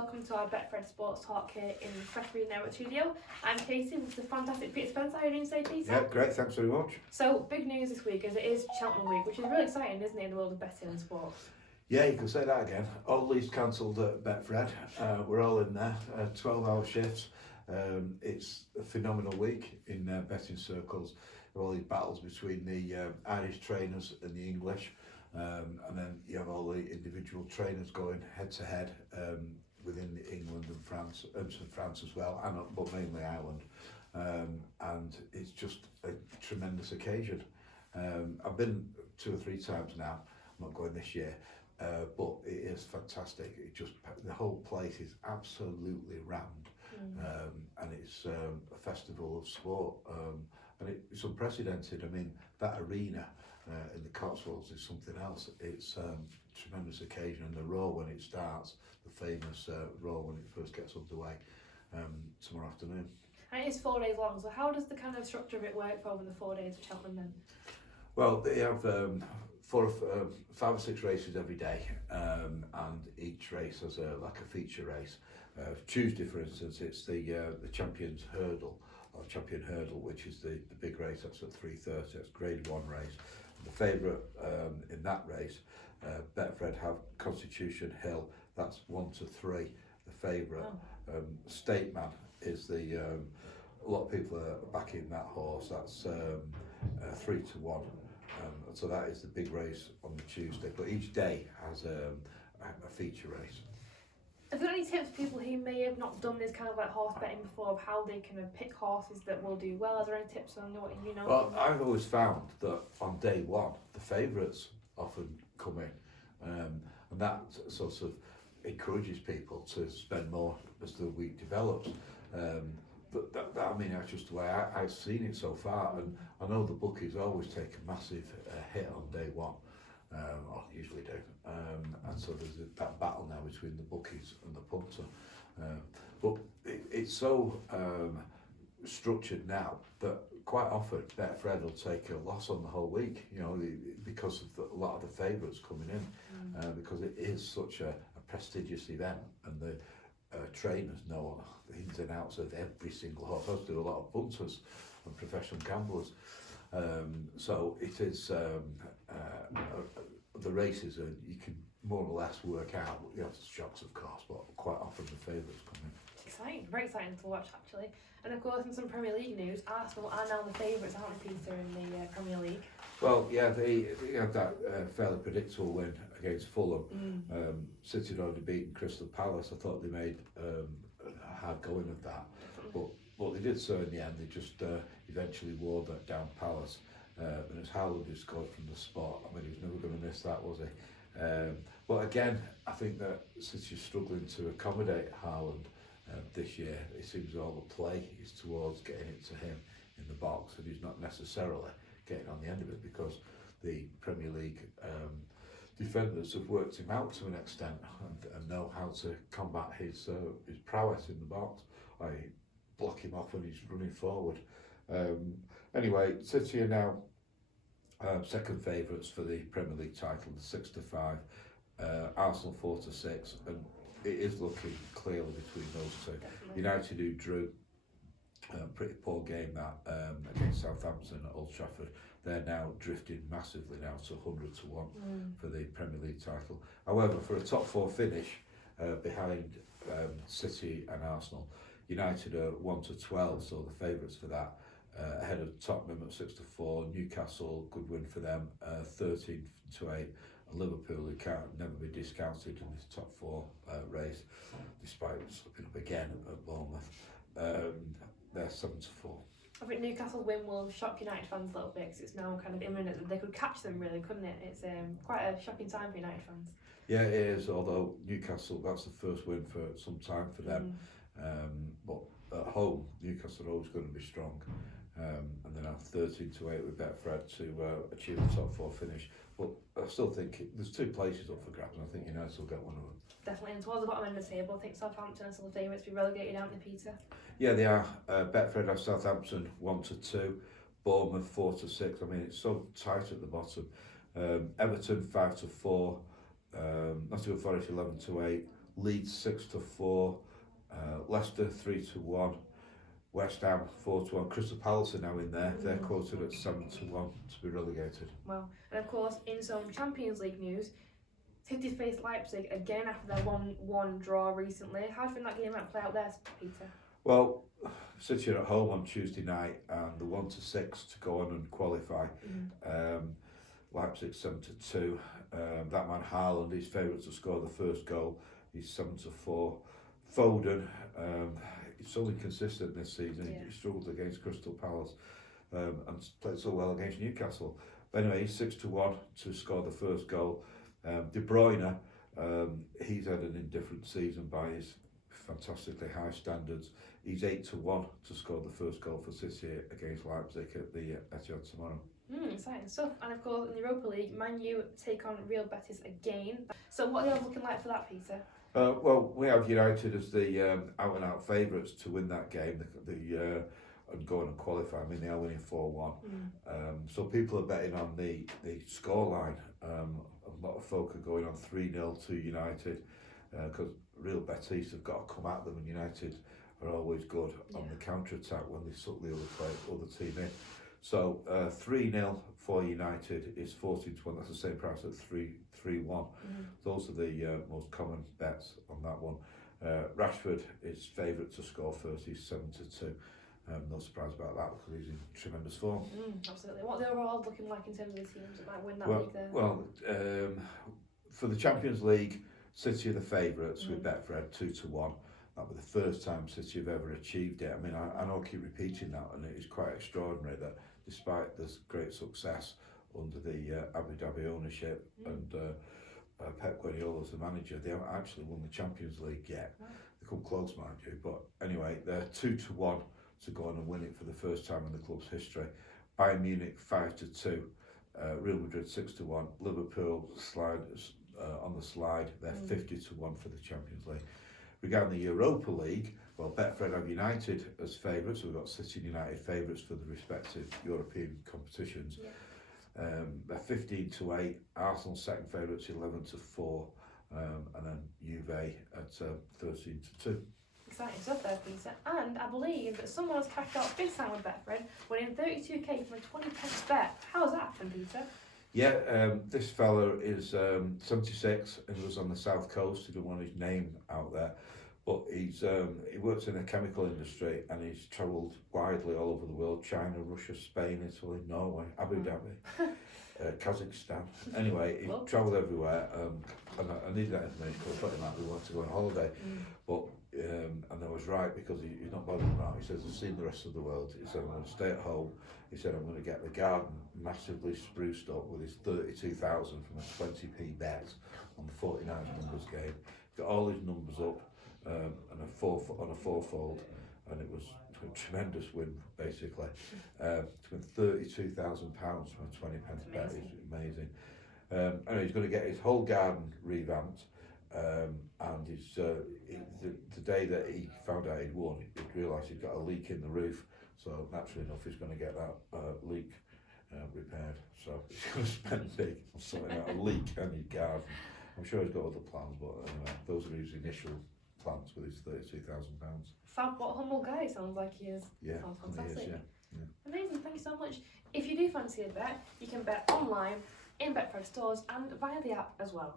welcome to our Betfred Sports Talk here in the February Network studio. I'm Casey with the fantastic Peter Spencer. How are you doing today, Peter? Yeah, great, thanks very much. So, big news this week as it is Cheltenham week, which is really exciting, isn't it, in the world of betting and sports? Yeah, you can say that again. All leaves cancelled at Betfred. We're all in there, 12-hour shifts. It's a phenomenal week in betting circles. There are all these battles between the Irish trainers and the English. And then you have all the individual trainers going head to head within England and France, France as well, but mainly Ireland. And it's just a tremendous occasion. I've been 2 or 3 times now. I'm not going this year, but it is fantastic. The whole place is absolutely rammed, and it's a festival of sport, and it's unprecedented. I mean, that arena in the Cotswolds is something else. It's a tremendous occasion, and the roar when it starts, the famous roar when it first gets underway, tomorrow afternoon. And it is 4 days long, so how does the kind of structure of it work for over the 4 days of Cheltenham then? Well, they have 5 or 6 races every day, and each race has like a feature race. Tuesday, for instance, it's the Champions Hurdle, or Champion Hurdle, which is the big race. That's at 3:30. It's Grade 1 race. The favourite in that race, Betfred have Constitution Hill. That's 1 to 3. The favourite. Stateman is the. A lot of people are backing that horse. That's 3 to 1. So that is the big race on the Tuesday. But each day has a feature race. Have you got any tips for people who may have not done this kind of like horse betting before, of how they can pick horses that will do well? Is there any tips on what you know? Well, I've always found that on day one, the favourites often come in, and that sort of encourages people to spend more as the week develops. But I mean, that's just the way I've seen it so far, and I know the bookies always take a massive hit on day one, or usually do, and so there's that battle now between the bookies and the punter. But it's so structured now that quite often Betfred will take a loss on the whole week, you know, because of a lot of the favourites coming in, because it is such a prestigious event, and the trainers know the ins and outs of every single horse. I do a lot of punters and professional gamblers, so it is the races are, you can more or less work out. You have shocks, of course, but quite often the favourites come in. It's exciting, very exciting to watch actually. And of course, in some Premier League news, Arsenal are now the favourites, aren't they, Peter, in the Premier League? Well, yeah, they had that fairly predictable win against Fulham. City had already beaten Crystal Palace. I thought they made a hard going of that, but they did so in the end. They just eventually wore that down Palace, and it's Haaland who scored from the spot. I mean, he was never going to miss that, was he? But again, I think that City's struggling to accommodate Haaland this year. It seems all the play is towards getting it to him in the box, and he's not necessarily getting on the end of it, because the Premier League defenders have worked him out to an extent and know how to combat his prowess in the box. I block him off when he's running forward. Anyway, City are now second favourites for the Premier League title, 6 to 5. Arsenal 4 to 6, and it is looking clearly between those two. Definitely. United, who drew a pretty poor game that against Southampton at Old Trafford, they're now drifting massively now to 100 to 1 for the Premier League title. However, for a top 4 finish behind City and Arsenal, United are 1 to 12, so the favourites for that, ahead of Tottenham at 6 to 4. Newcastle, good win for them, 13 to 8. And Liverpool, who can't never be discounted in this top 4 race, despite slipping up again at Bournemouth. They're 7 to 4. I think Newcastle's win will shock United fans a little bit, because it's now kind of imminent that they could catch them, really, couldn't it? It's quite a shocking time for United fans. Yeah, it is, although Newcastle, that's the first win for some time for them. But at home, Newcastle are always going to be strong. And then have 13 to 8 with Betfred to achieve a top 4 finish. But I still think there's 2 places up for grabs, and I think United will get one of them. Definitely, and towards the bottom end of the table, I think Southampton are still the favourites to be relegated, aren't they, Peter? Yeah, they are. Betfred have Southampton 1 to 2, Bournemouth 4 to 6. I mean, it's so tight at the bottom. Everton 5 to 4, Nottingham Forest 11 to 8, Leeds 6-4, Leicester 3-1, West Ham 4-1. Crystal Palace are now in there. They're quoted at 7-1 to be relegated. Well, and of course, in some Champions League news, City faced Leipzig again after their 1-1 draw recently. How do you think that game might play out there, Peter? Well, City are at home on Tuesday night, and the 1-6 to go on and qualify. Leipzig 7-2. That man Haaland, he's favourite to score the first goal. He's 7-4. Foden, he's so inconsistent this season. Yeah. He struggled against Crystal Palace and played so well against Newcastle. But anyway, he's 6-1 to score the first goal. De Bruyne, he's had an indifferent season by his fantastically high standards. He's 8-1 to score the first goal for City against Leipzig at the Etihad tomorrow. Exciting stuff. And of course, in the Europa League, Man U take on Real Betis again. So what are they looking like for that, Peter? Well, we have United as the out-and-out favourites to win that game and go on and qualify. I mean, they are winning 4-1. So people are betting on the scoreline. A lot of folk are going on 3-0 to United because Real Betis have got to come at them, and United are always good on the counter-attack when they suck the other team in. So 3-0 for United is 14-1. That's the same price at 3-1. Those are the most common bets on that one. Rashford is favourite to score first. He's 7-2. No surprise about that because he's in tremendous form. Absolutely. What are the overall looking like in terms of the teams that might win that league there? Well, for the Champions League, City are the favourites with Betfred 2-1. That was the first time City have ever achieved it. I mean, I know I keep repeating that, and it is quite extraordinary that despite this great success under the Abu Dhabi ownership and Pep Guardiola as the manager, they haven't actually won the Champions League yet. They come close, mind you, but anyway, they're 2-1 to go on and win it for the first time in the club's history. Bayern Munich 5-2, Real Madrid 6-1, Liverpool on the slide, they're 50-1 for the Champions League. Regarding the Europa League, well, Betfred have United as favourites. We've got City and United favourites for the respective European competitions. They're 15-8. Arsenal second favourites 11-4, and then Juve at 13-2. Exciting stuff there, Peter. And I believe that someone has cashed out big time with Betfred, winning 32k from a 20p bet. How has that happened, Peter? Yeah, this fella is 76 and he was on the south coast. He didn't want his name out there, but he works in the chemical industry and he's travelled widely all over the world: China, Russia, Spain, Italy, Norway, Abu Dhabi, Kazakhstan. Anyway, he travelled everywhere, and I needed that information because I thought he might be wanting to go on holiday, but and I was right because he's not bothering around. He says, I've seen the rest of the world. He said, I'm going to stay at home. He said, I'm going to get the garden massively spruced up with his 32,000 from a 20p bet on the 49 numbers game. Got all his numbers up and on a fourfold, and it was a tremendous win, basically. To win £32,000 from a 20p bet is amazing. Anyway, he's going to get his whole garden revamped. And the day that he found out he'd won, he'd realised he'd got a leak in the roof, so naturally enough he's going to get that leak repaired. So he's going to spend big on sorting out a leak in his garden. I'm sure he's got other plans, but anyway, those are his initial plans with his £32,000. Fab, what a humble guy it sounds like he is. Yeah, sounds fantastic. he is, yeah. Amazing, thank you so much. If you do fancy a bet, you can bet online, in Betfred stores and via the app as well.